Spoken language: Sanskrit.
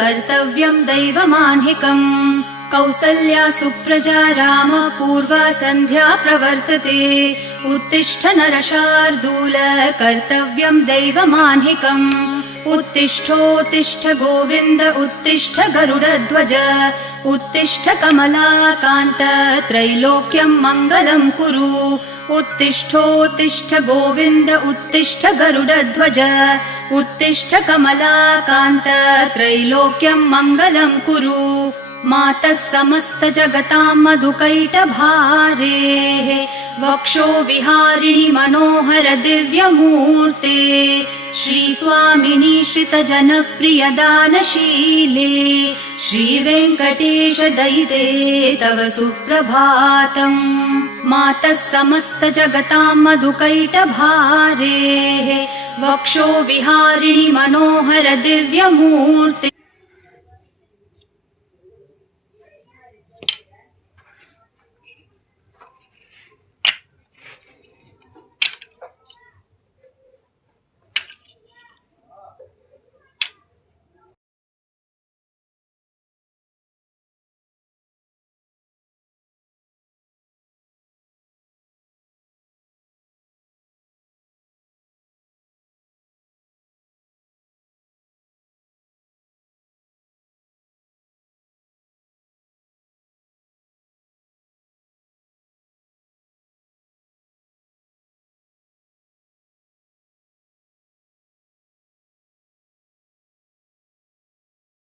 कर्तव्यं दैवमान्हिकम् कौसल्या सुप्रजा राम पूर्वा सन्ध्या प्रवर्तते उत्तिष्ठ नरशार्दूल कर्तव्यं दैवमान्हिकम् उत्तिष्ठोत्तिष्ठ गोविन्द उत्तिष्ठ गरुडध्वज उत्तिष्ठ कमलाकान्त त्रैलोक्यं मङ्गलं कुरु उत्तिष्ठोत्तिष्ठ गोविन्द उत्तिष्ठ गरुडध्वज उत्तिष्ठ कमलाकान्त त्रैलोक्यं मङ्गलं कुरु मातः समस्त जगतां मधुकैटभारेः वक्षो विहारिणि मनोहर दिव्यमूर्ते श्रीस्वामिनि श्रितजनप्रिय दानशीले श्रीवेङ्कटेश दयिते तव सुप्रभातम् मातः समस्त जगतां मधुकैटभारेः वक्षो विहारिणि मनोहर दिव्यमूर्ते